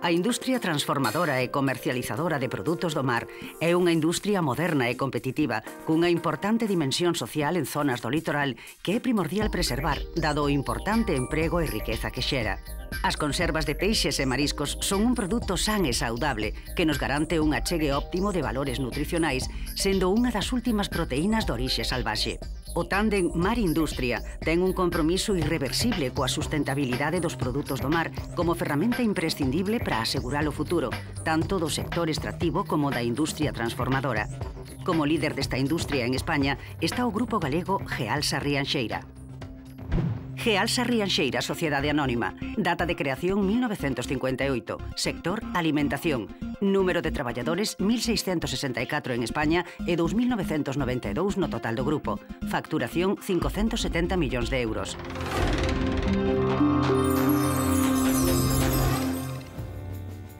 A industria transformadora e comercializadora de produtos do mar é unha industria moderna e competitiva cunha importante dimensión social en zonas do litoral que é primordial preservar, dado o importante emprego e riqueza que xera. As conservas de peixes e mariscos son un produto san e saudable que nos garante un achegue óptimo de valores nutricionais, sendo unha das últimas proteínas de orixe salvaxe. O tándem mar-industria ten un compromiso irreversible coa sustentabilidade dos produtos do mar como ferramenta imprescindible para asegurar o futuro, tanto do sector extractivo como da industria transformadora. Como líder desta industria en España está o grupo galego Gealsa Rianxeira. Gealsa Rianxeira Sociedade Anónima, data de creación 1958, sector alimentación, número de traballadores 1.664 en España e 2.992 no total do grupo, facturación 570 millóns de euros.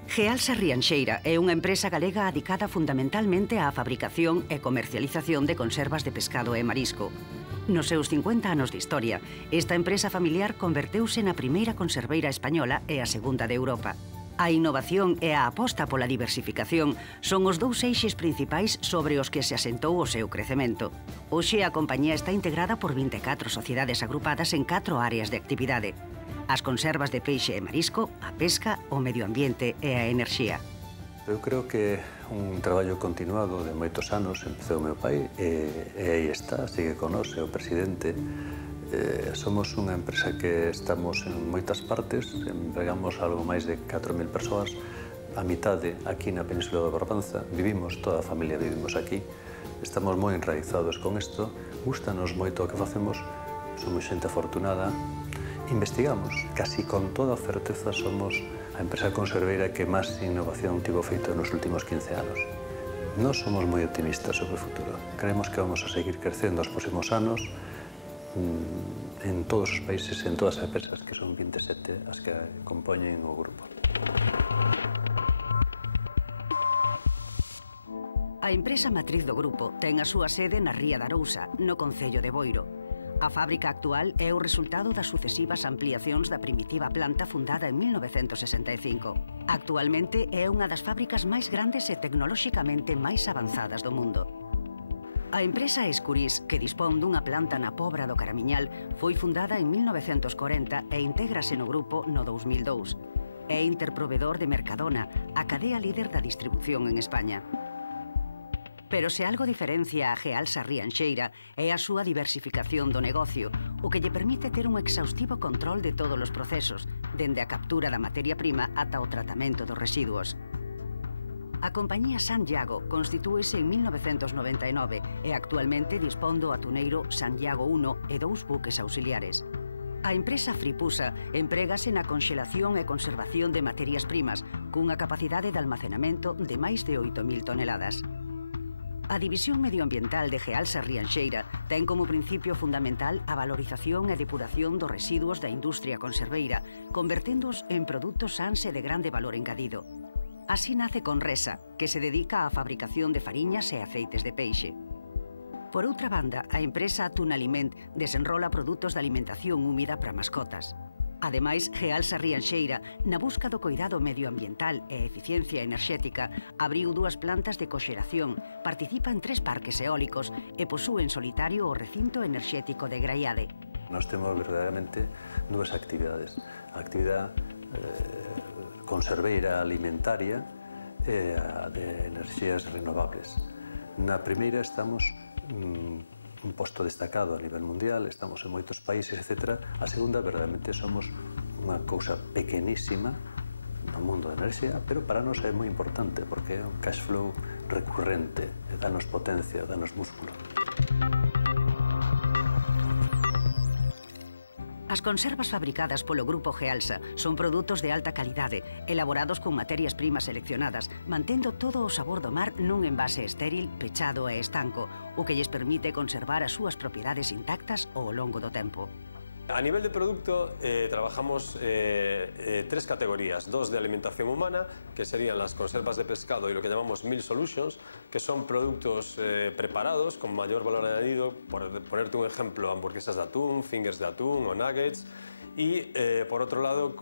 Gealsa Rianxeira é unha empresa galega adicada fundamentalmente á fabricación e comercialización de conservas de pescado e marisco. Nos seus 50 anos de historia, esta empresa familiar converteuse na primeira conserveira española e a segunda de Europa. A innovación e a aposta pola diversificación son os dous eixes principais sobre os que se asentou o seu crecemento. Hoxe a compañía está integrada por 24 sociedades agrupadas en 4 áreas de actividade: as conservas de peixe e marisco, a pesca, o medio ambiente e a enerxía. Eu creo que un traballo continuado de moitos anos empezou o meu pai e aí está, sigue con nós, é o presidente. Somos unha empresa que estamos en moitas partes, empregamos algo máis de 4.000 persoas, a mitade aquí na Península da Barbanza, vivimos, toda a familia vivimos aquí, estamos moi enraizados con isto, gustanos moito o que facemos, somos xente afortunada, investigamos, casi con toda certeza somos a empresa conserveira que máis innovación tivo feito nos últimos 15 anos. Nós somos moi optimistas sobre o futuro. Creemos que vamos a seguir crecendo os próximos anos en todos os países, en todas as empresas, que son 27 as que compoñen o grupo. A empresa matriz do grupo ten a súa sede na Ría de Arousa, no concello de Boiro. A fábrica actual é o resultado das sucesivas ampliacións da primitiva planta fundada en 1965. Actualmente é unha das fábricas máis grandes e tecnolóxicamente máis avanzadas do mundo. A empresa Escurís, que dispón dunha planta na Pobra do Caramiñal, foi fundada en 1940 e intégrase no grupo no 2002. É interprovedor de Mercadona, a cadea líder da distribución en España. Pero se algo diferencia a Gealsa Rianxeira é a súa diversificación do negocio, o que lle permite ter un exhaustivo control de todos os procesos, dende a captura da materia prima ata o tratamento dos residuos. A compañía Santiago constitúese en 1999 e actualmente dispón do atuneiro Santiago 1 e 2 buques auxiliares. A empresa Fripusa emprégase na conxelación e conservación de materias primas cunha capacidade de almacenamento de máis de 8.000 toneladas. A División Medioambiental de Gealsa Rianxeira ten como principio fundamental a valorización e depuración dos residuos da industria conserveira, converténdoos en produtos sans e de grande valor engadido. Así nace Conresa, que se dedica á fabricación de fariñas e aceites de peixe. Por outra banda, a empresa Atún Aliment desenrola produtos de alimentación húmida para mascotas. Ademais, Gealsa Rianxeira, na busca do coidado medioambiental e eficiencia enerxética, abriu 2 plantas de coxeración, participa en 3 parques eólicos e posúe en solitario o recinto enerxético de Graiade. Nós temos verdadeiramente 2 actividades. A actividade conserveira alimentaria e a de enerxías renovables. Na primeira estamos un posto destacado a nivel mundial, estamos en moitos países, etc. A segunda, verdadeiramente, somos unha cousa pequenísima no mundo da enerxía, pero para nós é moi importante, porque é un cash flow recurrente, e danos potencia, danos músculo. As conservas fabricadas polo Grupo Gealsa son produtos de alta calidade, elaborados con materias primas seleccionadas, mantendo todo o sabor do mar nun envase estéril, pechado e estanco, o que lles permite conservar as súas propiedades intactas ao longo do tempo. A nivel de producto, trabajamos 3 categorías, 2 de alimentación humana, que serían las conservas de pescado y lo que llamamos meal solutions, que son productos preparados con mayor valor añadido, por ponerte un ejemplo, hamburguesas de atún, fingers de atún o nuggets, y por otro lado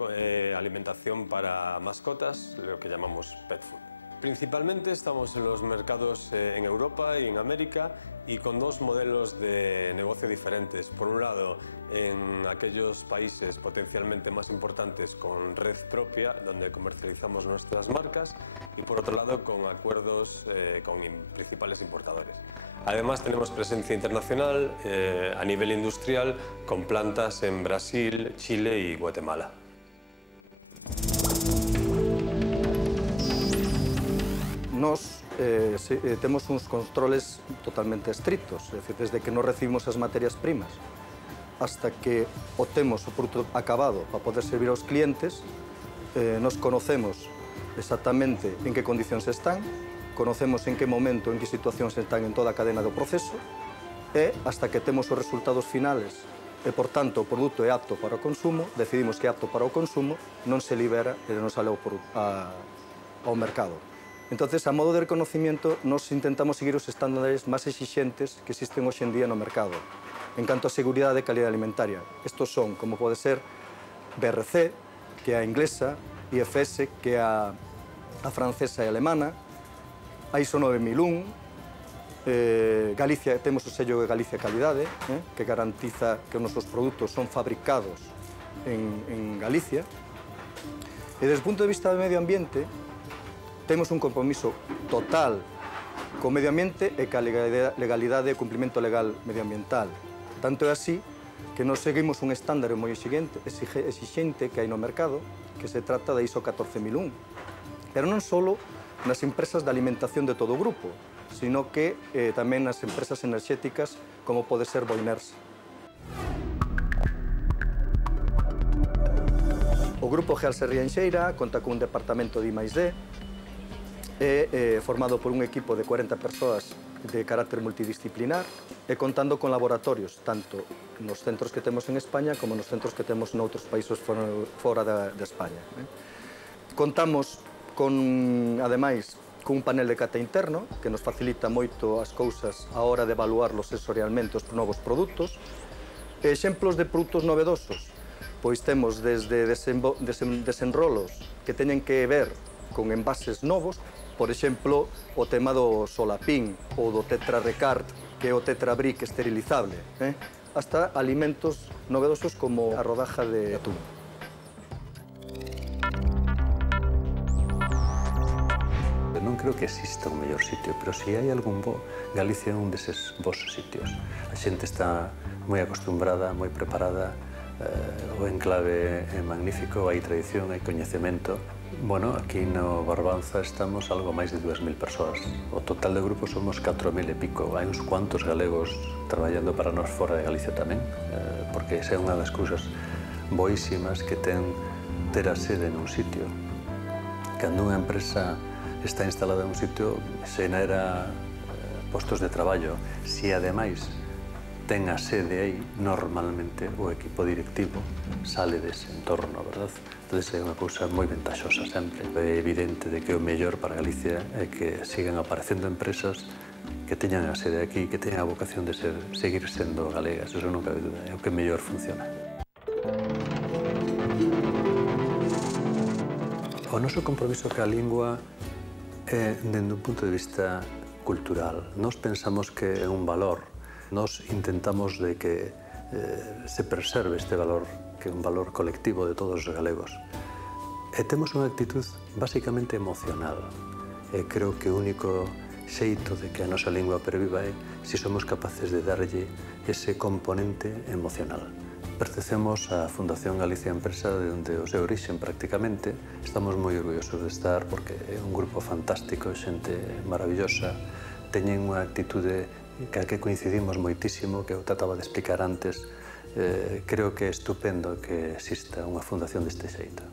alimentación para mascotas, lo que llamamos pet food. Principalmente estamos en los mercados en Europa y en América y con dos modelos de negocio diferentes. Por un lado, en aquellos países potencialmente más importantes con red propia, donde comercializamos nuestras marcas, y por otro lado con acuerdos con principales importadores. Además tenemos presencia internacional a nivel industrial con plantas en Brasil, Chile y Guatemala. Nos temos uns controles totalmente estrictos, é dicir, desde que non recibimos as materias primas hasta que obtemos o produto acabado para poder servir aos clientes, nos conocemos exactamente en que condicións están, conocemos en que momento, en que situacións están en toda a cadena do proceso e hasta que temos os resultados finales e, por tanto, o produto é apto para o consumo, decidimos que é apto para o consumo, non se libera e non sale ao mercado. Entonces, a modo de reconocimiento, nos intentamos seguir os estándares máis exixentes que existen hoxe en día no mercado. En canto a seguridade e calidade alimentaria, estos son, como pode ser, BRC, que é a inglesa, IFS, que é a francesa e a alemana, ISO 9001, Galicia, temos o sello de Galicia Calidade, que garantiza que os nosos produtos son fabricados en Galicia. E desde o punto de vista do medio ambiente, temos un compromiso total co medio ambiente e ca legalidade e cumprimento legal medioambiental. Tanto é así que nos seguimos un estándar moi exixente que hai no mercado, que se trata da ISO 14001. Pero non só nas empresas de alimentación de todo o grupo, sino que tamén nas empresas enerxéticas como pode ser Boiners. O Grupo Gealse Rianxeira conta cun departamento de I+D, é formado por un equipo de 40 persoas de carácter multidisciplinar e contando con laboratorios, tanto nos centros que temos en España como nos centros que temos noutros países fora de España. Contamos, ademais, con un panel de cata interno que nos facilita moito as cousas a hora de evaluar los sensorialmente os novos produtos. Exemplos de produtos novedosos, pois temos desde desenrolos que teñen que ver con envases novos, por exemplo, o tema do Solapín ou do Tetra Recart, que é o Tetra Brick esterilizable, hasta alimentos novedosos como a rodaja de atún. Non creo que exista un mellor sitio, pero se hai algún bo, Galicia é un deses bons sitios. A xente está moi acostumbrada, moi preparada, o enclave é magnífico, hai tradición, hai coñecemento. Bueno, aquí no Barbanza estamos algo máis de 2.000 persoas. O total de grupo somos 4.000 e pico. Hai uns cuantos galegos traballando para nós fora de Galicia tamén, porque esa é unha das cousas boísimas que ten ter a sede nun sitio. Cando unha empresa está instalada en un sitio, xenera postos de traballo. Se ademais ten a sede aí, normalmente o equipo directivo sale dese entorno, verdad? Entón, é unha cousa moi ventaxosa sempre. É evidente de que o mellor para Galicia é que sigan aparecendo empresas que teñan a sede aquí, que teñan a vocación de seguir sendo galegas, eso non cabe duda, é o que mellor funciona. O noso compromiso ca lingua é dende un punto de vista cultural. Nós pensamos que é un valor. Nós intentamos de que se preserve este valor, que é un valor colectivo de todos os galegos. E temos unha actitud basicamente emocional. E creo que o único xeito de que a nosa lingua perviva é se somos capaces de darlle ese componente emocional. Pertencemos á Fundación Galicia Empresa, de onde o seu orixen prácticamente. Estamos moi orgullosos de estar porque é un grupo fantástico, xente maravillosa. Teñen unha actitude que coincidimos moitísimo, que eu trataba de explicar antes. Creo que é estupendo que exista unha fundación deste xeito.